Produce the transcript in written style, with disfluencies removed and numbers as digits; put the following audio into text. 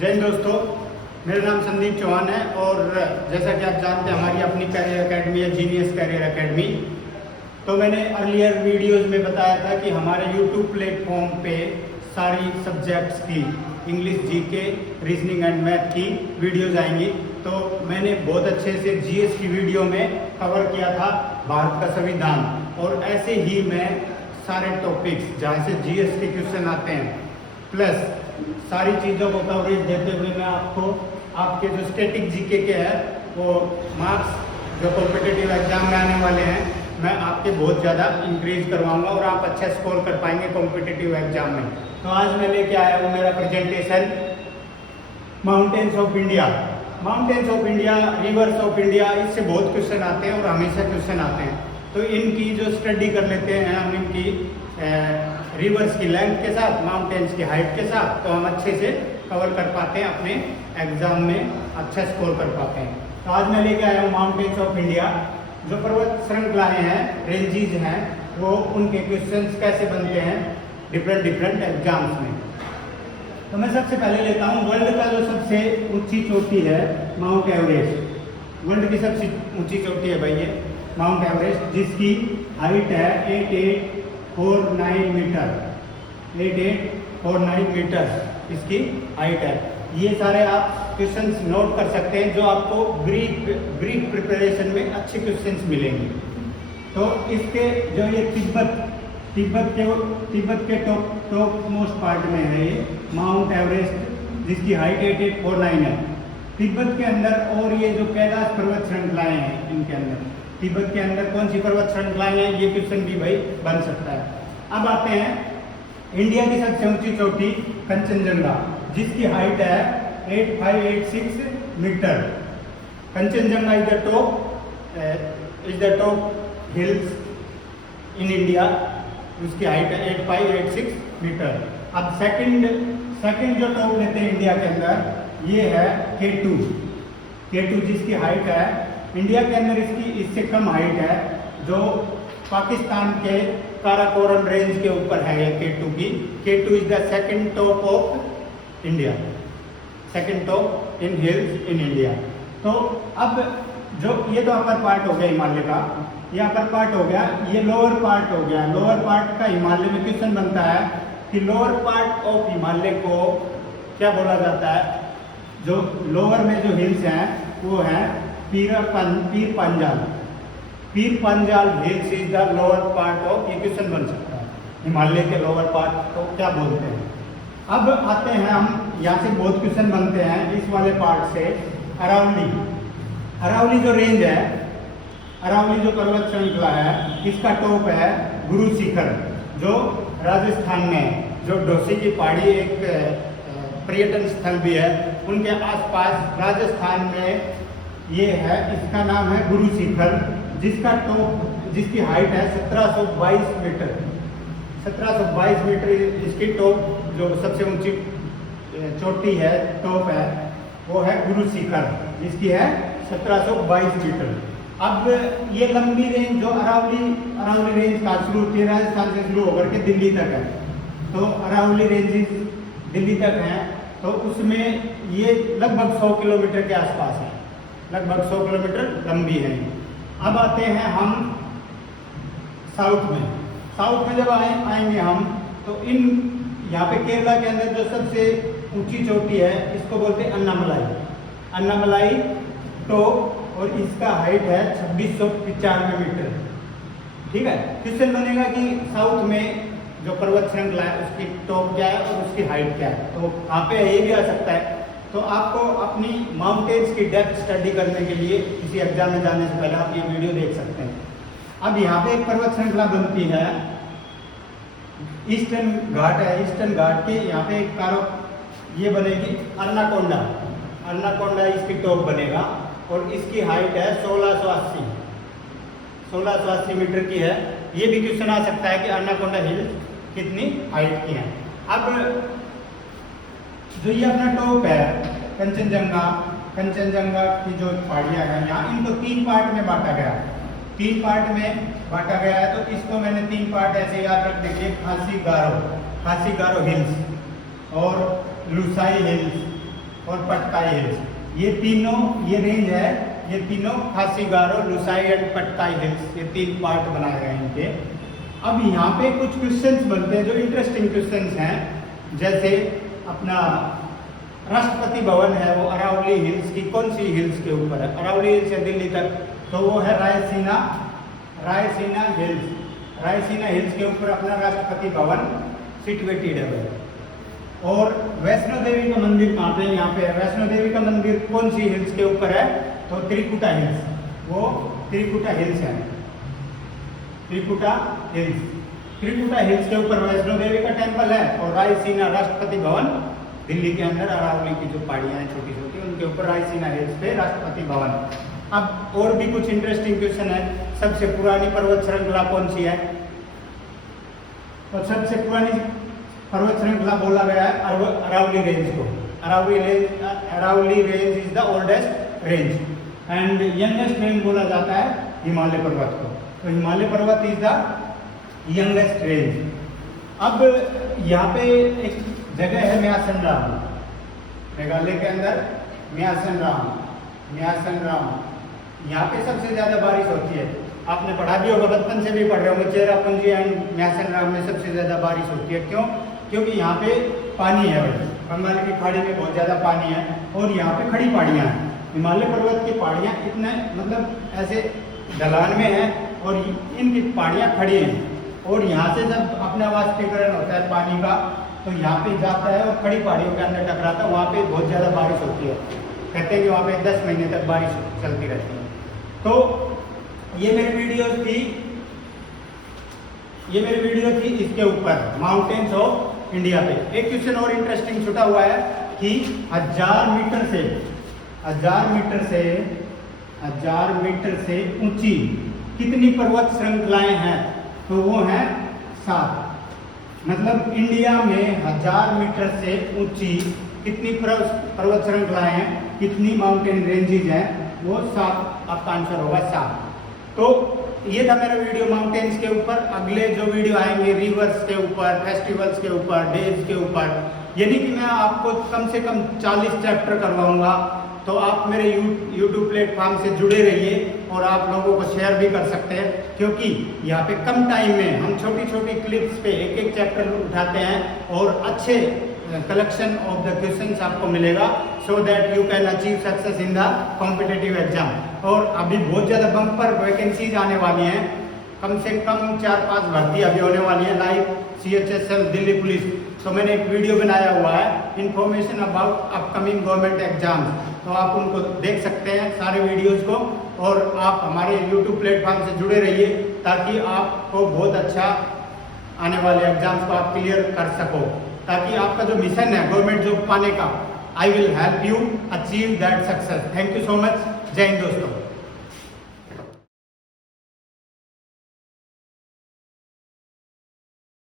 जय हिंद दोस्तों, मेरा नाम संदीप चौहान है और जैसा कि आप जानते हैं हमारी अपनी कैरियर एकेडमी है जीनियस कैरियर एकेडमी। तो मैंने अर्लियर वीडियोस में बताया था कि हमारे यूट्यूब प्लेटफॉर्म पे सारी सब्जेक्ट्स की English, GK, reasoning and math की वीडियोस आएंगी। तो मैंने बहुत अच्छे से जीएस की वीडियो में कवर किया था भारत का संविधान, और ऐसे ही मैं सारे टॉपिक्स जहाँ से जीएस के क्वेश्चन आते हैं प्लस सारी चीज़ों को कवरेज देते हुए मैं आपको आपके जो स्टैटिक जीके के हैं वो मार्क्स जो कॉम्पिटिटिव एग्जाम में आने वाले हैं मैं आपके बहुत ज़्यादा इंक्रीज करवाऊंगा और आप अच्छा स्कोर कर पाएंगे कॉम्पिटिटिव एग्जाम में। तो आज मैं लेके आया हूँ मेरा presentation mountains of India. Mountains of India, reverse of India, इससे बहुत क्वेश्चन आते हैं और हमेशा क्वेश्चन आते हैं। तो इनकी जो स्टडी कर लेते हैं हम, इनकी रिवर्स की लेंथ के साथ, माउंटेन्स की हाइट के साथ, तो हम अच्छे से कवर कर पाते हैं, अपने एग्जाम में अच्छा स्कोर कर पाते हैं। तो आज मैं लेके आया हूँ माउंटेन्स ऑफ इंडिया। जो पर्वत श्रृंखलाएँ हैं, रेंजेस हैं, वो उनके क्वेश्चंस कैसे बनते हैं डिफरेंट एग्जाम्स में। तो मैं सबसे पहले लेता हूँ वर्ल्ड का जो सबसे ऊंची चोटी है माउंट एवरेस्ट। वर्ल्ड की सबसे ऊंची चोटी है भाई ये माउंट एवरेस्ट, जिसकी हाइट है 8849 मीटर। 8849 मीटर इसकी हाइट है। ये सारे आप क्वेश्चंस नोट कर सकते हैं जो आपको ब्रीफ प्रिपरेशन में अच्छे क्वेश्चंस मिलेंगे। तो इसके जो ये तिब्बत के टॉप मोस्ट पार्ट में है ये माउंट एवरेस्ट, जिसकी हाइट 8849 है तिब्बत के अंदर। और ये जो कैलाश पर्वत श्रृंखलाएं हैं, इनके अंदर तिब्बत के अंदर कौन सी पर्वत श्रृंखलाएं हैं, ये क्वेश्चन भी भाई बन सकता है। अब आते हैं इंडिया की सबसे ऊंची चोटी कंचनजंगा, जिसकी हाइट है 8586 metre. Kanchenjunga is the top hills in India, उसकी हाइट है 8586 मीटर। अब सेकंड जो टॉप लेते हैं इंडिया के अंदर, ये है K2, जिसकी हाइट है इंडिया के अंदर इससे कम हाइट है, जो पाकिस्तान के काराकोरम रेंज के ऊपर है ये K2 की। K2 is the second top of India, second top in hills in India. तो अब जो ये तो अपर पार्ट हो गया हिमालय का, ये अपर पार्ट हो गया, ये लोअर पार्ट हो गया। लोअर पार्ट का हिमालय में क्वेश्चन बनता है कि लोअर पार्ट ऑफ हिमालय को क्या बोला जाता है। जो लोअर में जो हिल्स हैं वो है Pir Panjal hills is the lower part of, ये क्वेश्चन बन सकता है हिमालय के लोअर पार्ट को क्या बोलते हैं। अब आते हैं हम, यहाँ से बहुत क्वेश्चन बनते हैं इस वाले पार्ट से। अरावली जो रेंज है, अरावली जो पर्वत श्रृंखला है, इसका टॉप है गुरु शिखर, जो राजस्थान में, जो डोसी की पहाड़ी एक पर्यटन स्थल भी है, उनके आसपास राजस्थान में ये है। इसका नाम है गुरु शिखर, जिसकी हाइट है 1722 मीटर। 1722 मीटर इसकी टॉप, जो सबसे ऊंची चोटी है, टॉप है, वो है गुरु शिखर, जिसकी है 1722 मीटर। अब ये लंबी रेंज जो अरावली रेंज का शुरू होती है राजस्थान से शुरू होकर के दिल्ली तक है। तो अरावली रेंजेस दिल्ली तक हैं, तो उसमें ये लगभग 100 किलोमीटर के आसपास है, लगभग 100 किलोमीटर लंबी है। अब आते हैं हम साउथ में जब आएंगे हम, तो यहाँ पे केरला के अंदर जो सबसे ऊंची चोटी है, इसको बोलते हैं अन्नामलाई टॉप, और इसका हाइट है 2695 मीटर। ठीक है, क्वेश्चन बनेगा कि साउथ में जो पर्वत श्रृंखला है उसकी टॉप क्या है और उसकी हाइट क्या है। तो यहाँ पे ये भी आ सकता है। तो आपको अपनी माउंटेन्स की डेप्थ स्टडी करने के लिए किसी एग्जाम में जाने से पहले आप ये वीडियो देख सकते हैं। अब यहाँ पे एक पर्वत श्रृंखला बनती है, ईस्टर्न घाट है, ईस्टर्न घाट के यहाँ पे एक ये बनेगी अन्नाकोंडा इसकी टॉप बनेगा, और इसकी हाइट है 1680 मीटर की है। ये भी क्वेश्चन आ सकता है कि अन्नाकोंडा हिल कितनी हाइट की है। अब जो ये अपना टॉप है कंचनजंगा की जो पहाड़ियाँ हैं यहाँ, इनको 3 पार्ट में बांटा गया है। तो इसको मैंने 3 पार्ट ऐसे याद रख देखिए, खासी गारो हिल्स और लुसाई हिल्स और पटकाई हिल्स। ये तीनों ये रेंज है, ये तीनों खासी गारो, लुसाई एंड पटकाई हिल्स, ये 3 पार्ट बनाए गए हैं इनके। अब यहाँ पे कुछ क्वेश्चंस बनते हैं जो इंटरेस्टिंग क्वेश्चंस हैं, जैसे अपना राष्ट्रपति भवन है वो अरावली हिल्स की कौन सी हिल्स के ऊपर है? अरावली हिल्स है दिल्ली तक, तो वो है रायसीना हिल्स। रायसीना हिल्स के ऊपर अपना राष्ट्रपति भवन सिचुएटेड है। और वैष्णो देवी का मंदिर कहाँ पे? यहाँ पे वैष्णो देवी का मंदिर कौन सी हिल्स के ऊपर है? तो त्रिकुटा हिल्स, वो त्रिकुटा हिल्स है, त्रिकुटा हिल्स। त्रिकुटा हिल्स के ऊपर वैष्णो देवी का टेम्पल है और रायसीना राष्ट्रपति भवन दिल्ली के अंदर अरावली की जो पहाड़ियाँ हैं छोटी छोटी, उनके ऊपर रायसीना हिल्स पे राष्ट्रपति भवन। अब और भी कुछ इंटरेस्टिंग क्वेश्चन है, सबसे पुरानी पर्वत श्रृंखला कौन सी है? तो सबसे पुरानी पर्वत श्रृंखला बोला गया है अरावली रेंज को। Aravalli range is the oldest range and youngest range बोला जाता है हिमालय पर्वत को। तो हिमालय पर्वत इज द यंगेस्ट रेंज। अब यहाँ पे एक जगह है म्यासन राम, मेघालय के अंदर म्यासन राम। यहाँ पे सबसे ज्यादा बारिश होती है, आपने पढ़ा भी होगा, बचपन से भी पढ़ रहे होंगे, चेरापूंजी एंड म्यासन राम में सबसे ज्यादा बारिश होती है। क्यों? क्योंकि यहाँ पे पानी है, बंगाल की खाड़ी में बहुत ज्यादा पानी है और यहाँ पे खड़ी पहाड़ियाँ हैं। हिमालय पर्वत की पहाड़ियाँ इतने मतलब ऐसे ढलान में है और इनकी पहाड़ियाँ खड़ी हैं और यहाँ से जब अपना वाष्पीकरण होता है पानी का तो यहाँ पे जाता है और खड़ी पहाड़ियों के अंदर टकराता है, वहाँ पे बहुत ज़्यादा बारिश होती है। कहते हैं कि वहाँ पे 10 महीने तक बारिश चलती रहती है। तो ये मेरी वीडियो थी इसके ऊपर माउंटेन्स ऑफ इंडिया पे। एक क्वेश्चन और इंटरेस्टिंग छुटा हुआ है कि 1000 मीटर से ऊंची कितनी पर्वत श्रृंखलाएं हैं? तो वो हैं 7। मतलब इंडिया में 1000 मीटर से ऊंची कितनी पर्वत श्रृंखलाएं हैं, कितनी माउंटेन रेंजेज हैं? वो 7 आपका आंसर होगा 7। तो ये था मेरा वीडियो माउंटेन्स के ऊपर। अगले जो वीडियो आएंगे रिवर्स के ऊपर, फेस्टिवल्स के ऊपर, डेज के ऊपर, यानी कि मैं आपको कम से कम 40 चैप्टर करवाऊंगा। तो आप मेरे YouTube प्लेटफॉर्म से जुड़े रहिए और आप लोगों को शेयर भी कर सकते हैं, क्योंकि यहाँ पे कम टाइम में हम छोटी छोटी क्लिप्स पे एक चैप्टर उठाते हैं और अच्छे कलेक्शन ऑफ द क्वेश्चंस आपको मिलेगा, so that you can achieve success in the competitive exam. और अभी बहुत ज़्यादा बम्पर वैकेंसीज आने वाली हैं, कम से कम 4-5 भर्ती अभी होने वाली है, लाइक CHSL दिल्ली पुलिस। तो मैंने एक वीडियो बनाया हुआ है information about upcoming government exams, तो आप उनको देख सकते हैं सारे वीडियोज़ को। और आप हमारे YouTube प्लेटफॉर्म से जुड़े रहिए ताकि आपको बहुत अच्छा आने वाले एग्जाम्स को आप क्लियर कर सको, ताकि आपका जो मिशन है गवर्नमेंट जॉब पाने का, I will help you achieve that success. Thank you so much. जय हिंद दोस्तों।